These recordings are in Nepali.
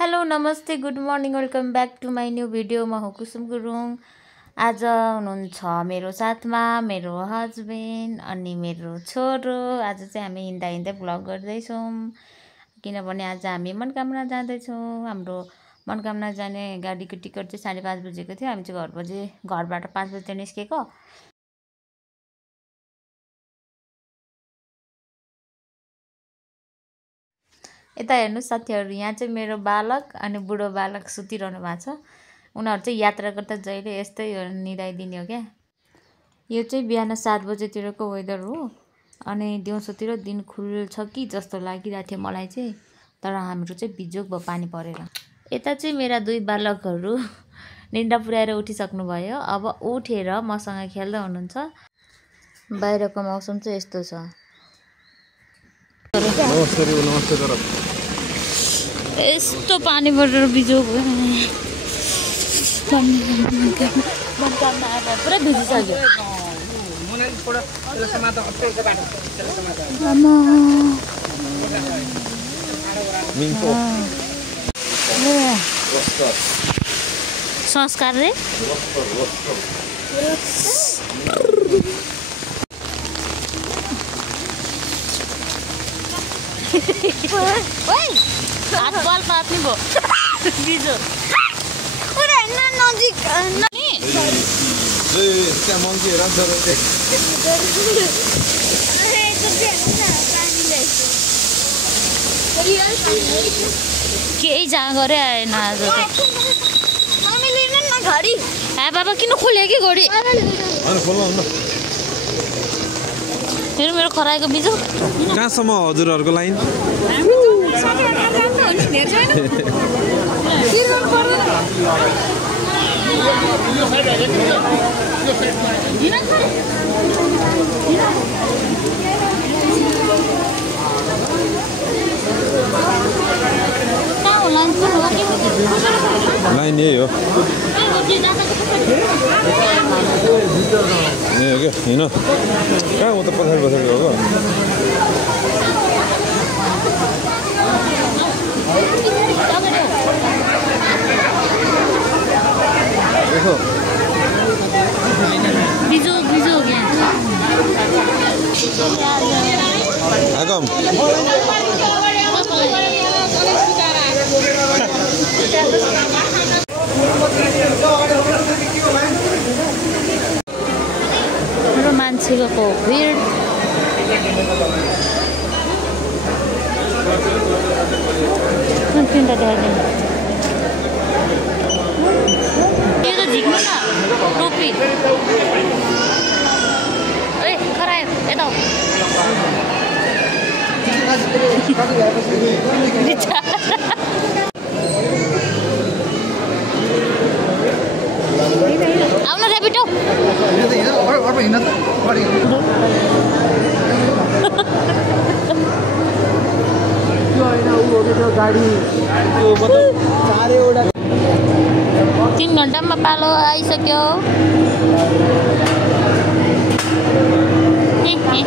हेलो नमस्ते good morning welcome back to my new video. म हो कुसुम गुरुङ। आज हुनुहुन्छ मेरो साथमा मेरो हस्बेन्ड अनि मेरो छोरो। आज चाहिँ हामी हिँड्दा हिँड्दै भ्लग गर्दैछौँ किनभने आज हामी मनकामना जाँदैछौँ। हाम्रो मनकामना जाने गाडीको टिकट चाहिँ 5:30 बजेको थियो। हामी चाहिँ घरबाट 5 बजे निस्केको। यता हेर्नु साथीहरू, यहाँ चाहिँ मेरो बालक अनि बुढो बालक सुतिरहनु भएको छ। उनीहरू चाहिँ यात्रा गर्दा जहिले यस्तै निदाइदिने हो क्या। यो चाहिँ बिहान 7 बजेतिरको वेदर हो अनि दिउँसोतिर दिन खुल्छ कि जस्तो लागिरहेको थियो मलाई चाहिँ, तर हाम्रो चाहिँ बिजोग भयो पानी परेर। यता चाहिँ मेरा दुई बालकहरू निन्द्रा पुर्याएर उठिसक्नु भयो। अब उठेर मसँग खेल्दै हुनुहुन्छ। बाहिरको मौसम चाहिँ यस्तो छ। यस्तो पानी परेर बिजोग पुरा भिजिसक्यो। संस्कार रे हात बल पात्ने भयो बिजो नजिक केही जा गरे आएन आज घडी। बाबा किन खोल्यो कि घडी? फेरि मेरो खराएको बिजो कहाँसम्म हजुरहरूको लाइन? लाइन यही हो। ए हो क्या होइन कहाँ हो त पछाडि पछाडि हो। देखो बिजोग बिजोग आगम मान्छेको भिड तिनवटा देखाइदिनु। यो त झिक्नु न टोपी। ए खरायो यता आउन ऱ्यापिटो गाडी 3 घन्टामा पालो आइसक्यो। बेबी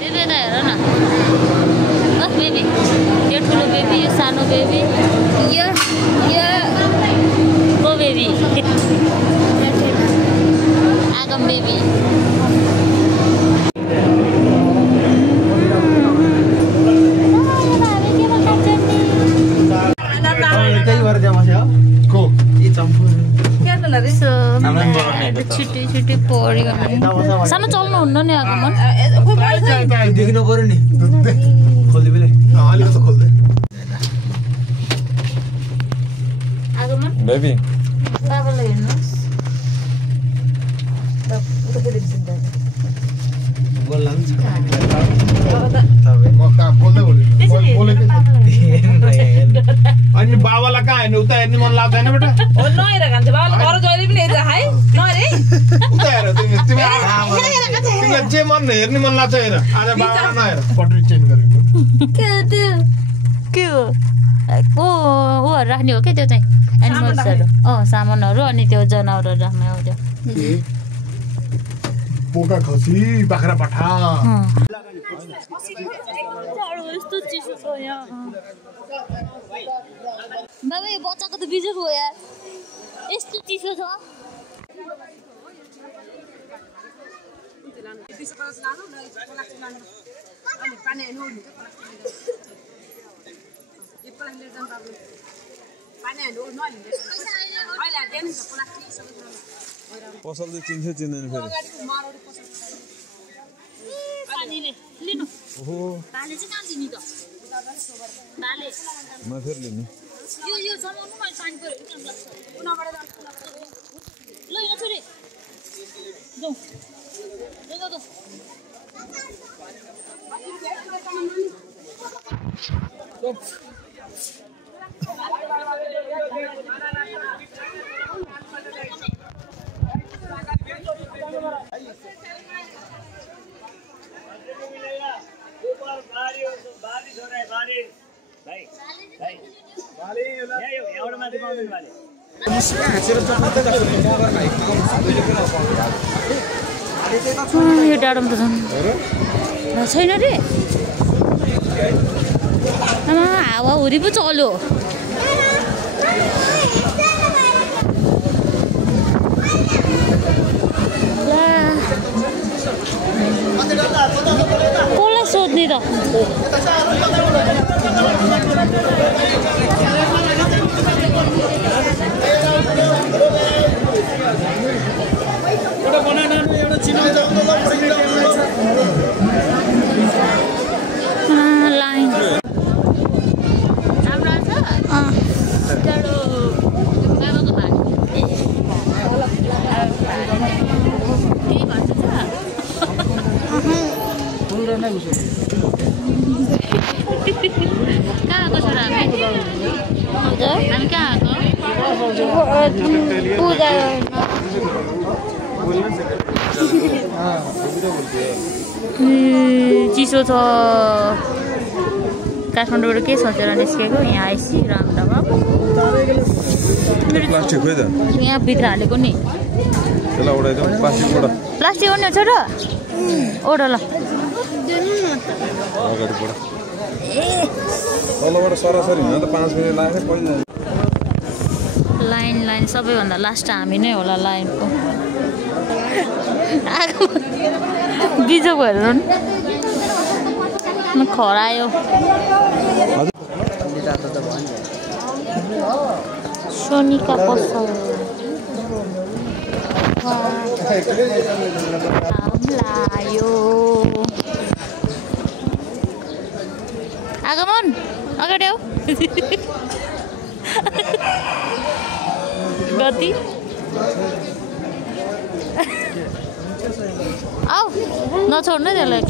हेर न बेबी, यो ठुलो बेबी, यो सानो बेबी, यो बेबी आगम बेबी। छिट्टी पऱ्यो सानो चल्नुहुन्न नि आगमन। देख्नु पर्यो नि आगमन बेबी बाबालाई हेर्नुहोस् अनि बाबालाई कहाँ हेर्नु? उता हेर्ने मन लाग्दैन बेटा? नहेर खान्छ बाबाले घर जहिले पनि हेरेर खाए नहेरे उता हेर तिमीलाई जे मन हेर्ने मन लाग्छ हेर। आज बाबा नहेर पटरी चेन्ज गरेको के हो ऊ राख्ने हो क्या त्यो चाहिँ एनिमल्सहरू सामानहरू अनि त्यो जनावरहरू राख्ने हो त्यो पोका खसी बाख्रा पाठा यस्तो चिसो छ यहाँ। बाबा यो बच्चाको त बिजोग हो यार यस्तो चिसो छ पसल चाहिँ चिन्छ चिन्दैन फेरि पानीले लिनु ओहो बाले चाहिँ कहाँ दिने त बाले म फेरि लिनु यो जमाउनु मैले पानी पऱ्यो काम लाग्छ उनाबाट ल यहाँ छोरी जाऊ जाऊ यो डाँडोमा त झन् छैन रे आमा हावाहुरी पो चल्यो कसलाई सोध्ने त लाइन राम्रो छ डाँडो बाबाको भाइ त्यही भन्छ कहाँ आएको छ र हामी कहाँ आएको पूजा चिसो छ काठमाडौँबाट के सोचेर निस्केको यहाँ आइसी रामडामा प्लास्टिक खोइ त यहाँ भित्र हालेको नि त्यसलाई उडाइदिउँ प्लास्टिक ओड्ने छ र ओड ल अगाडिबाट तलबाट सरासरी हिँड्न त 5 मिनट लाग्छ पहिला लाइन सबैभन्दा लास्ट हामी नै होला लाइनको आगो बिजो भएर खरायो सोनिका पसल लायो आगमन अगाडि आऊ गति आऊ नछोड्नु त्यसलाई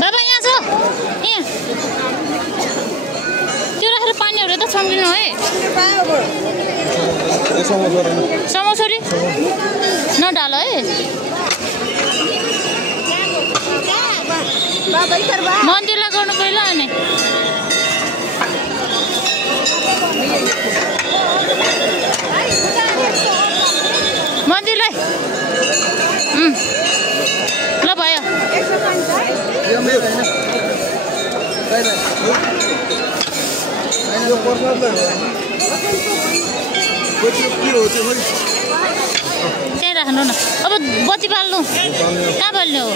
बाबा यहाँ छ यहाँ त्यो राखेर पानीहरू त छम्किनु है समोसरी नडाल है मन्दिरलाई गर्नु पहिला अनि मन्दिरलाई ल भयो त्यहीँ राख्नु न अब बत्ती बाल्नु कहाँ बाल्ने हो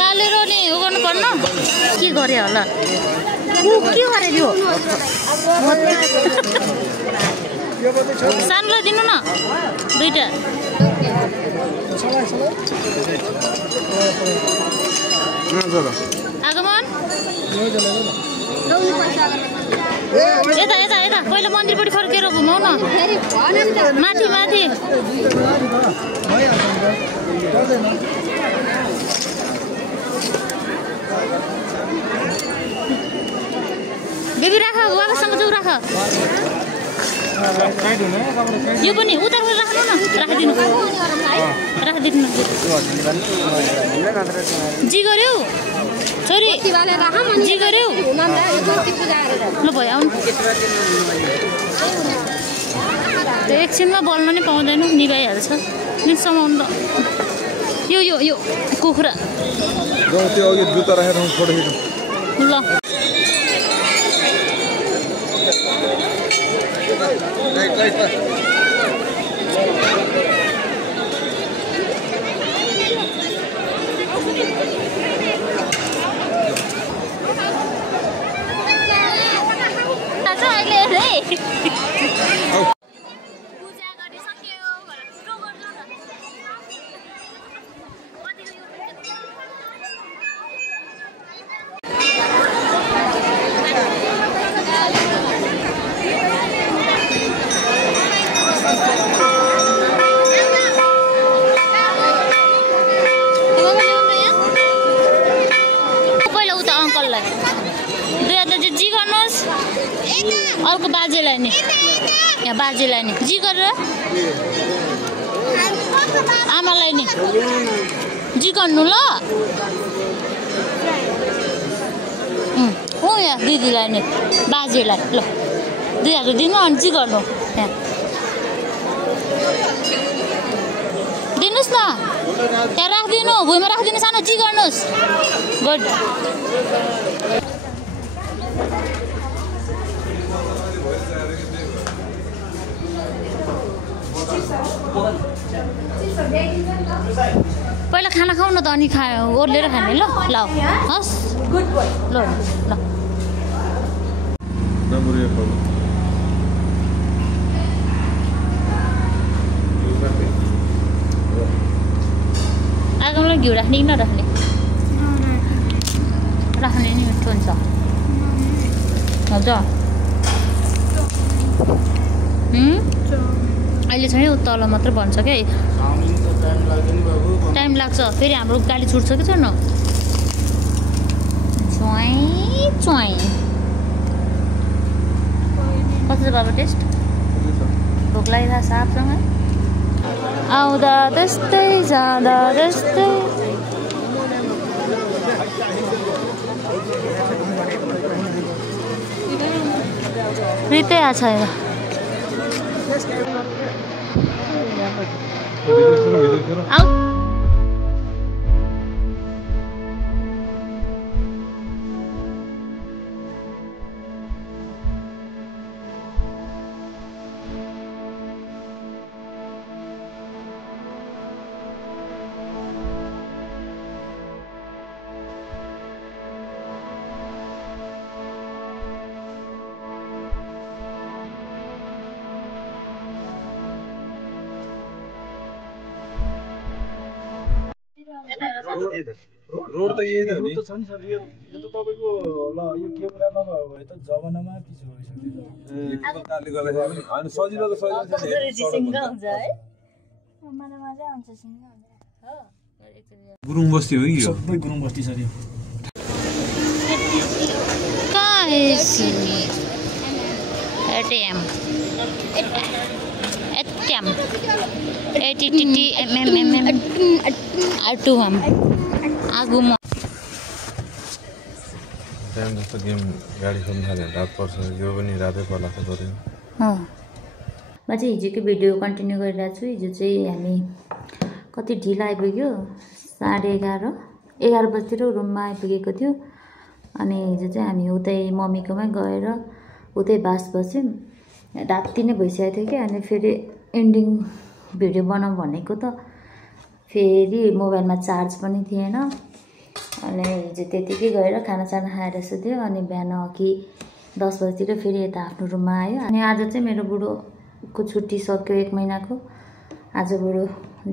बालेर नि उ गर्नु पर्नु के गरे होला के गरेको सानो दिनु न दुईटा आगमन यता यता यता पहिला मन्दिरपट्टि फर्केर घुमाउ न माथि माथि बेबी राख बाबासँग जाउ राख यो पनि उता राख्नु न राखिदिनु जी गर्यौ छोरी जी गर्यौ ल भयो आउनु त्यो एकछिनमा बल्न नि पाउँदैन निभाइहाल्छ नि समाउनु त यो यो यो कुखुरा त्यो अघि जुत्ता राखेर फोटो खिच्नु ल अर्को बाजेलाई नि यहाँ बाजेलाई नि जी गरेर आमालाई नि जी गर्नु ल यहाँ दिदीलाई नि बाजेलाई ल 2000 दिनु अनि जी गर्नु यहाँ दिनुहोस् न त्यहाँ राखिदिनु भुइँमा राखिदिनु सानो जी गर्नुहोस् गुड पहिला खाना खाऊ न त अनि ओर्लेर खाने ल ल हस् गुड बोय ल ल आगोलाई घिउ राख्ने कि नराख्ने राख्ने नि मिठो हुन्छ हुन्छ अहिले चाहिँ तल मात्र भन्छ क्या टाइम लाग्छ फेरि हाम्रो गाडी छुट्छ कि छैन कसरी बाबा टेस्ट भोक लागिरहेको छ आफूसँग आउँदा त्यस्तै जाँदा त्यस्तै रितै आएको छैन रोड त यही हो नि त छ नि सर यो त तपाईको ल यो क्यामेरा नभएको भए त जमानामा पिछो भइसक्यो यो कालले गर्दाखेरि हैन सजिलो त सजिलो छ सिंगा हुन्छ है मजा मजा हुन्छ सिंगा हुन्छ हो गुरुङ बस्ती हो कि यो सबै गुरुङ बस्ती छ यो गाइस एटीएम एटीएम एटीटीएमएमएम आटुम आगुमा टाइम जस्तो गेम गाडी खोल्न थाल्यो रात पर्छ यो पनि रातै पर्ला त गऱ्यो म चाहिँ हिजोको भिडियो कन्टिन्यू गरिरहेको छु हिजो चाहिँ हामी कति ढिलो आइपुग्यो 11:30 बजीतिर रुममा आइपुगेको थियो अनि हिजो चाहिँ हामी उतै मम्मीकोमै गएर उतै बास बस्यौँ राति नै भइसकेको थियो कि अनि फेरि एन्डिङ भिडियो बनाऊँ भनेको त फेरि मोबाइलमा चार्ज पनि थिएन अनि हिजो त्यतिकै गएर खानासाना खाएर सुत्यो अनि बिहान अघि 10 बजीतिर फेरि यता आफ्नो रुममा आयो अनि आज चाहिँ मेरो बुढोको छुट्टी सक्यो 1 महिनाको आज बुढो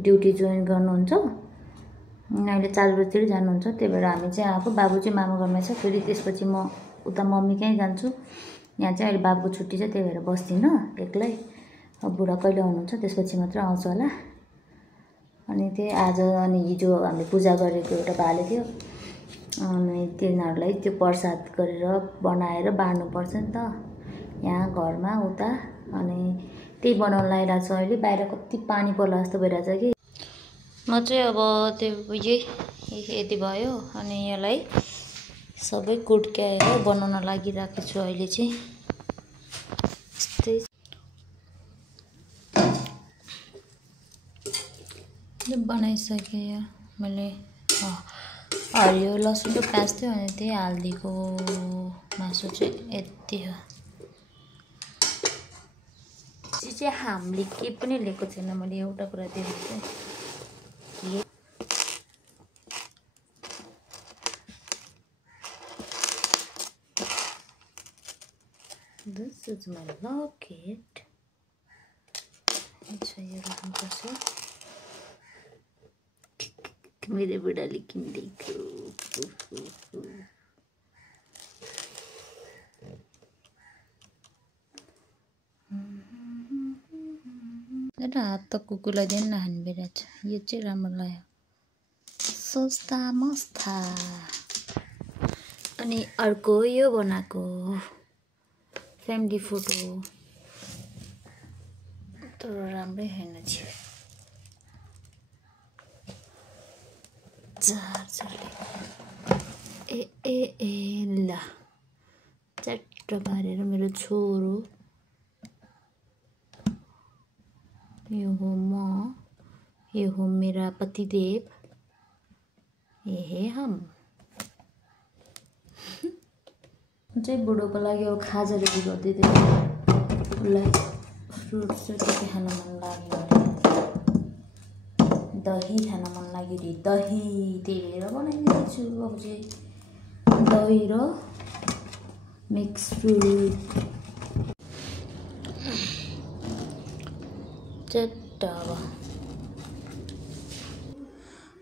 ड्युटी जोइन गर्नुहुन्छ अहिले 4 बजीतिर जानुहुन्छ त्यही भएर हामी चाहिँ आएको बाबु चाहिँ मामा घरमा छ फेरि त्यसपछि म उता मम्मीकै जान्छु यहाँ चाहिँ अहिले बाबुको छुट्टी छ त्यही भएर बस्दिनँ एक्लै अब बुढा कहिले आउनुहुन्छ त्यसपछि मात्र आउँछ होला अनि त्यही आज अनि हिजो हामीले पूजा गरेको एउटा भाले थियो अनि तिनीहरूलाई त्यो प्रसाद गरेर बनाएर बाँड्नुपर्छ नि त यहाँ घरमा उता अनि त्यही बनाउन लागिरहेको छ अहिले बाहिर कति पानी पर्ला जस्तो भइरहेछ कि म चाहिँ अब त्यो यति भयो अनि यसलाई सबै कुट्क्याएर बनाउन लागिरहेको छु अहिले चाहिँ यस्तै बनाइसकेँ मैले हरियो लसुन र प्याज थियो अनि त्यही हालिदिएको मासु चाहिँ यति हो। चाहिँ हामीले केही पनि लिएको छैन। मैले एउटा कुरा देखेँ This is my locket. अच्छा ये राख्नुपर्छ। मेरो बुढाले किनिदिएको हात त कुकुरलाई दिएन न खाने बेला छ। यो चाहिँ राम्रो लाग्यो, सस्ता मस्ता। अनि अर्को यो बनाएको फ्यामिली फोटो तर राम्रै छैन छ। ए ल चट्ट पारेर मेरो छोरो, यो हो म, यो हो मेरा पतिदेव, ये है हम। चाहिँ बुढोको लागि अब खाजा रेडी गरिदिँदै उसलाई फ्रुट्स चाहिँ के खान मन लाग्यो अरे, दही खान मन लाग्यो अरे, दही त्यही भएर बनाइदिँदैछु। अब चाहिँ दही र मिक्स फ्रुट चट्ट।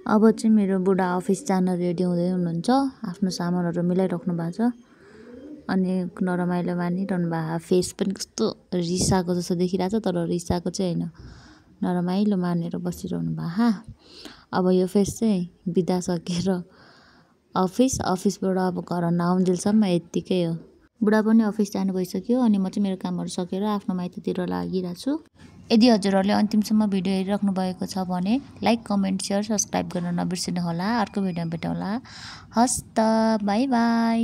अब चाहिँ मेरो बुढा अफिस जान रेडी हुँदै हुनुहुन्छ। आफ्नो सामानहरू मिलाइराख्नु भएको छ अनि नरमाइलो मानिरहनु भएको। फेस पनि कस्तो रिसाएको जस्तो देखिरहेको छ तर रिसाएको चाहिँ होइन, नरमाइलो मानेर बसिरहनु भएको। अब यो फेस चाहिँ बिदा सकेर अफिसबाट अब घर नआउन्जेलसम्म यत्तिकै हो। बुढा पनि अफिस जानु भइसक्यो अनि म चाहिँ मेरो कामहरू सकेर आफ्नो माइततिर लागिरहेको छु। यदि हजुरहरूले अन्तिमसम्म भिडियो हेरिराख्नु भएको छ भने लाइक, कमेन्ट, सेयर, सब्सक्राइब गर्न नबिर्सिनु होला। अर्को भिडियोमा भेटौँला। हस्त, बाई बाई।